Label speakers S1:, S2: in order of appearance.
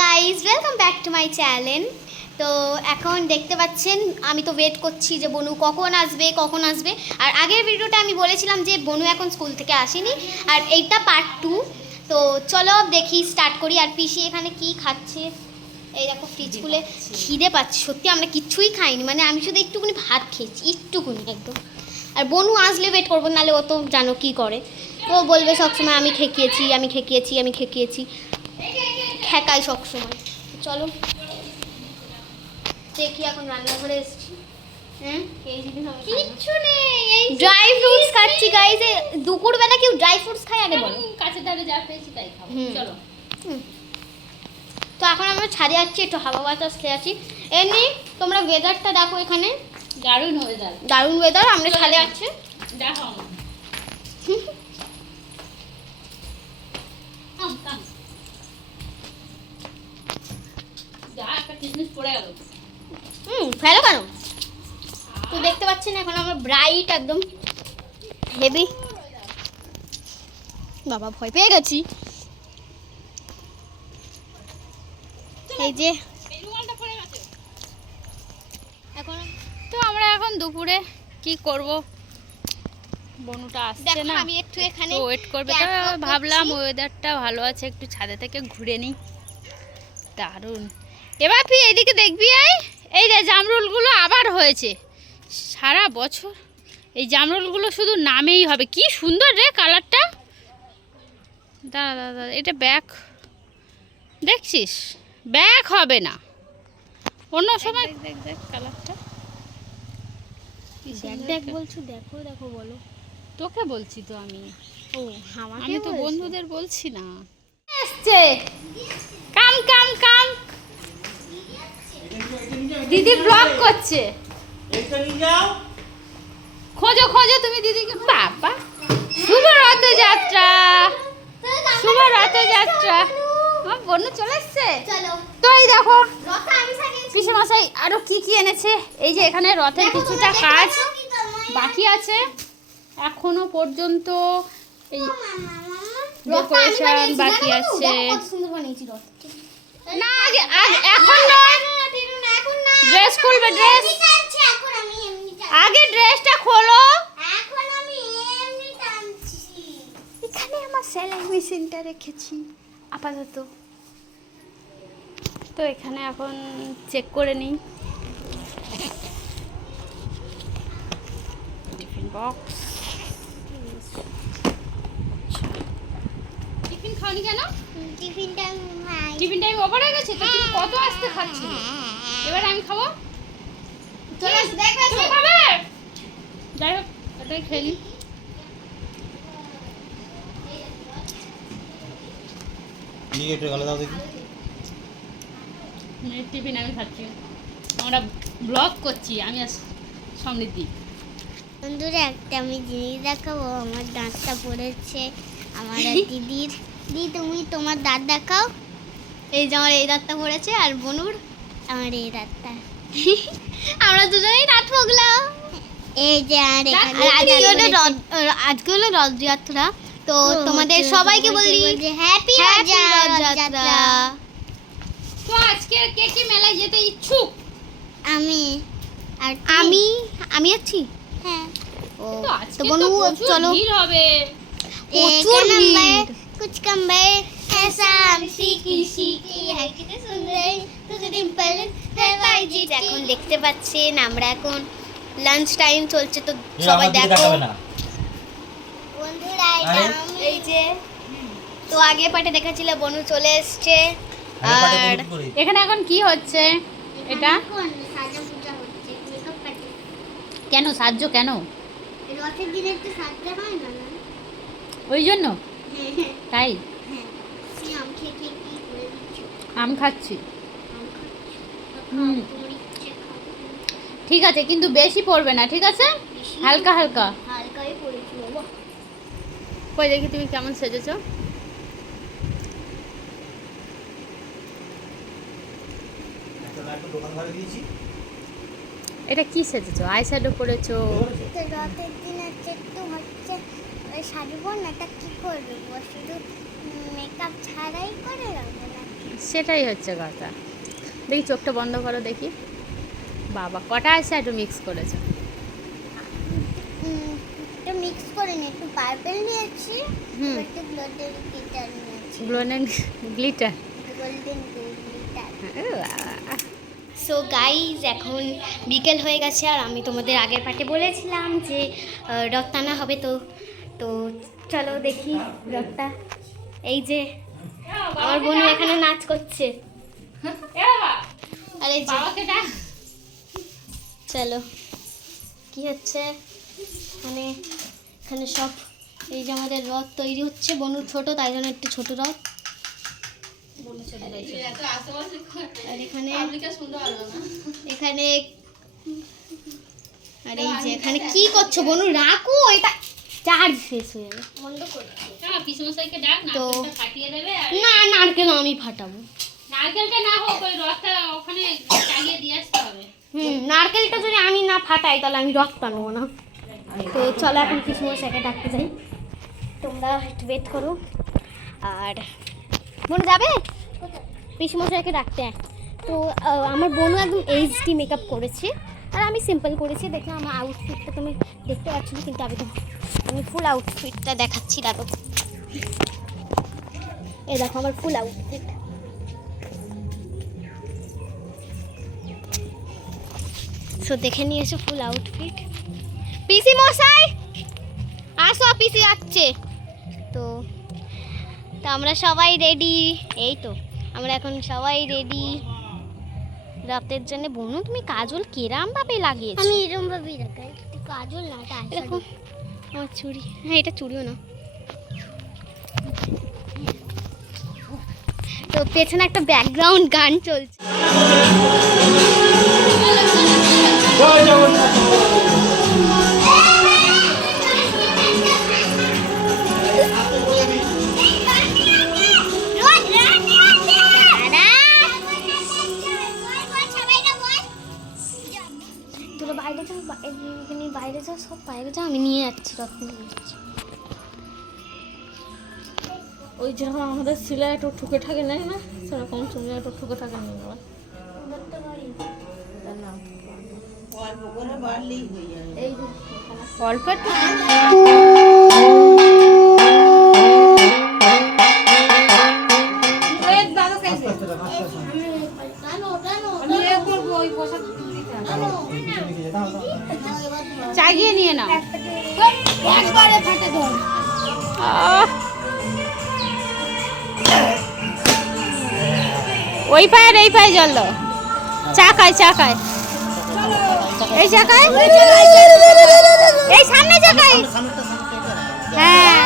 S1: Guys welcome back to my channel তো এখন দেখতে পাচ্ছেন আমি তো ওয়েট করছি যে বনু কখন আসবে কখন আসবে। আর আগের ভিডিওটা আমি বলেছিলাম যে বনু এখন স্কুল থেকে আসেনি। আর এইটা পার্ট টু তো চলো দেখি স্টার্ট করি। আর পিসি এখানে কি খাচ্ছে? এই দেখো ফ্রিজ খুলে খিদে পাচ্ছি। সত্যি আমরা কিচ্ছুই খাইনি। মানে আমি শুধু একটুকুনি ভাত খেয়েছি একটুকুনি একদম। আর বনু আসলে ওয়েট করব নাহলে ও তো জানো কী করে। ও বলবে সবসময় আমি খেকিয়েছি আমি খেকিয়েছি আমি খেকিয়েছি ঠেকাই সবসময়। চলো। দেখি এখন রান্নাঘরে এসেছি। হ্যাঁ কিচ্ছু নেই ড্রাই ফ্রুটস খাচ্ছি গাইজ দুপুরবেলা কেউ ড্রাই ফ্রুটস খায় আগে বলো।
S2: কাছে ধারে যা পেয়েছি তাই খাব। চলো।
S1: তো এখন আমরা ছাদে যাচ্ছি একটু হাওয়া বাতাস খেয়ে আছি এমনি তোমরা ওয়েদারটা দেখো এখানে।
S2: দারুণ যাবে
S1: দারুণ ওয়েদার আমরা ছাদে যাচ্ছি।
S2: দেখো কিসমিস পড়ে গেল।
S1: হুম ফেলো কেন? তো দেখতে পাচ্ছেন এখন আমার ব্রাইট একদম হেভি বাবা ভয় পেয়ে গেছি। এই যে।
S2: এই রুমালটা পড়ে গেছে।
S1: এখন
S2: তো আমরা এখন দুপুরে কি করব? বনুটা আসছে না।
S1: আমি একটু এখানে
S2: ওয়েট করবে। তো ভাবলাম ওয়েদারটা ভালো আছে একটু ছাদে থেকে ঘুরে নিই। দারুণ। এবার তুই এইদিকে দেখবি আয় এই যে জামরুলগুলো আবার হয়েছে। সারা বছর এই জামরুলগুলো শুধু নামেই হবে। কি সুন্দর রে কালারটা। দাদা দাদা এটা ব্যাক দেখছিস? ব্যাক হবে না। অন্য সময় দেখ দেখ কালারটা।
S1: দেখ দেখ বলছো দেখো দেখো বলো।
S2: তোকে বলছি তো আমি।
S1: ও
S2: আমি তো বন্ধুদের বলছি না। এসছে। কাম কাম কাম। দিদি ব্লগ করছে। খোঁজো খোঁজো তুমি দিদিকে। বাবা শুভ রথযাত্রা। শুভ রথযাত্রা। আমার বন্ধু চলে এসছে?
S1: চলো।
S2: তো এই দেখো
S1: রথা
S2: পিসে মশাই আরও কি কি এনেছে? এই যে এখানে রথের কিছুটা কাজ? বাকি আছে। এখনও পর্যন্ত এই ডেকোরেশন বাকি আছে। না আগে এখন নয়। ড্রেস খুলবে ড্রেস আগে ড্রেসটা খোলো।
S1: এখন আমি এমনি টানছি।
S2: এখানে আমার সেলাই মেশিনটা রেখেছি আপাতত। তো এখানে এখন চেক করে নিই। টিফিন বক্স টিফিন খাওনি কেন?
S1: টিফিনটা আমি খাই।
S2: টিফিন টাইম ওভার হয়ে গেছে তো কত আসতে খাচ্ছি এবার আমি খাব?
S1: চলে এসো, দেখো
S2: তুমি খাবে? যাই হোক এটাই খেয়ে নিই
S3: নিয়ে এটা গেলে দাও দেখি।
S2: টিফিন আমি খাচ্ছি। আমরা ব্লগ করছি আমি আর সমৃদ্ধি
S1: বন্ধুরা একটা আমি জিনিস দেখাবো। আমার দাঁতটা পড়েছে আমার দিদির। দি তুমি তোমার দাঁত দেখাও। এই যে আমার এই দাঁতটা পড়েছে আর বনুর। আমার এই দাঁতটা আমরা দুজনেই দাঁত পগলাম এই যে আর এখানে আজকে হলো রথ আজকে হলো রথযাত্রা তো তোমাদের সবাইকে বলি হ্যাপি রথযাত্রা
S2: তো আজকে কে কে মেলায় যেতে ইচ্ছুক
S1: আমি আর আমি আমি আছি হ্যাঁ ও
S2: তো আজকে
S1: তো
S2: তো
S1: বনু
S2: প্রচুর
S1: চলো
S2: ভিড় হবে
S1: प्रचुर नंबर कुछ कंबर ऐसा हम सीखी सीखी এখন দেখতে পাচ্ছেন আমরা এখন লাঞ্চ টাইম চলছে তো সবাই দেখো। বন্ধুরা এই যে তো আগে পাটে দেখাছিল বনু চলে এসছে।
S3: আর
S2: এখানে এখন কি হচ্ছে? এটা?
S1: সাজা পূজা হচ্ছে মেকআপ পার্টি
S2: কেন? সাহায্য কেন? ওই জন্য?
S1: হ্যাঁ।
S2: তাই?
S1: হ্যাঁ।
S2: আম খাচ্ছি। হুম। ঠিক আছে কিন্তু বেশি পড়বে না ঠিক আছে? হালকা হালকা।
S1: হালকাই পড়েছি বাবা।
S2: কই দেখি তুমি কেমন সেজেছো? এটা কি সেজেছো? আই শ্যাডো
S1: দিন হচ্ছে একটু হচ্ছে সাজবো না তা কি করবে? ও শুধু মেকআপ ছাড়াই করে রাখবে
S2: সেটাই হচ্ছে কথা। দেখি চোখটা বন্ধ করো দেখি। বাবা কটা আছে একটু মিক্স করেছ
S1: একটু মিক্স করে নি একটু পার্পল নিয়েছি
S2: হুম।
S1: একটু গোল্ডেন গ্লিটার নিয়েছি।
S2: Golden
S1: glitter golden
S2: glitter
S1: so guys এখন বিকেল হয়ে গেছে আর আমি তোমাদের আগের পার্টে বলেছিলাম যে আহ, রক্তানা হবে তো। তো চলো দেখি রক্তা। এই যে আমার বোন এখানে নাচ করছে। আর এই যে
S2: বাবাকে ডাক।
S1: চলো। কি হচ্ছে? মানে এখানে সব, এই যে আমাদের রথ তৈরি হচ্ছে বনু ছোট, তাই জন্য একটু ছোট রথ। এখানে এই যে এখানে কি করছ বনু? রাখো চার্জ শেষ তো- না, নারকেল আমি ফাটাবো।
S2: নারকেলটা না হোক, ওই রথটা ওখানে চালিয়ে দিয়ে আসতে হবে।
S1: হুম, নারকেলটা যদি আমি না ফাটাই, তাহলে আমি রথ টানবো না। তো চলো এখন কিছু মশাইকে ডাকতে যাই। তোমরা একটু ওয়েট করো। আর বোন যাবে? পিসমশাইকে ডাকতে। তো আমার বোনও একদম এইচডি মেকআপ করেছে। আর আমি সিম্পল করেছি। দেখলাম আমার আউটফিটটা তুমি দেখতে পাচ্ছ না, কিন্তু আমি আমি ফুল আউটফিটটা দেখাচ্ছি দাদু এই দেখো, আমার ফুল আউটফিট সো দেখে নিয়েছো ফুল আউটফিট পিসি মশাই আসো পিসি আসছে তো তো আমরা সবাই রেডি এই তো আমরা এখন সবাই রেডি রাতের জন্য বনু তুমি কাজল কেরাম ভাবে লাগিয়েছো?
S4: আমি এরকম ভাবেই লাগাই কাজল না
S1: দেখো আমার চুড়ি হ্যাঁ এটা চুড়িও না তো পেছনে একটা ব্যাকগ্রাউন্ড গান চলছে। তোরা বাইরে যাও বাইরে যাও সব বাইরে যাও আমি নিয়ে যাচ্ছি নিয়ে
S4: ওই যখন আমাদের সিলাই একটু ঠুকে ঠাকে নেয় না সেরকম তুমি একটু ঠুকে ঠাকে নিয়ে
S2: অল্প চাগিয়ে নিয়ে নাও। ওই পায়ের এই পায়ে জল দাও। চা খায় চাকায় চাকায় এই চাকায় এই সামনে চাকায় হ্যাঁ।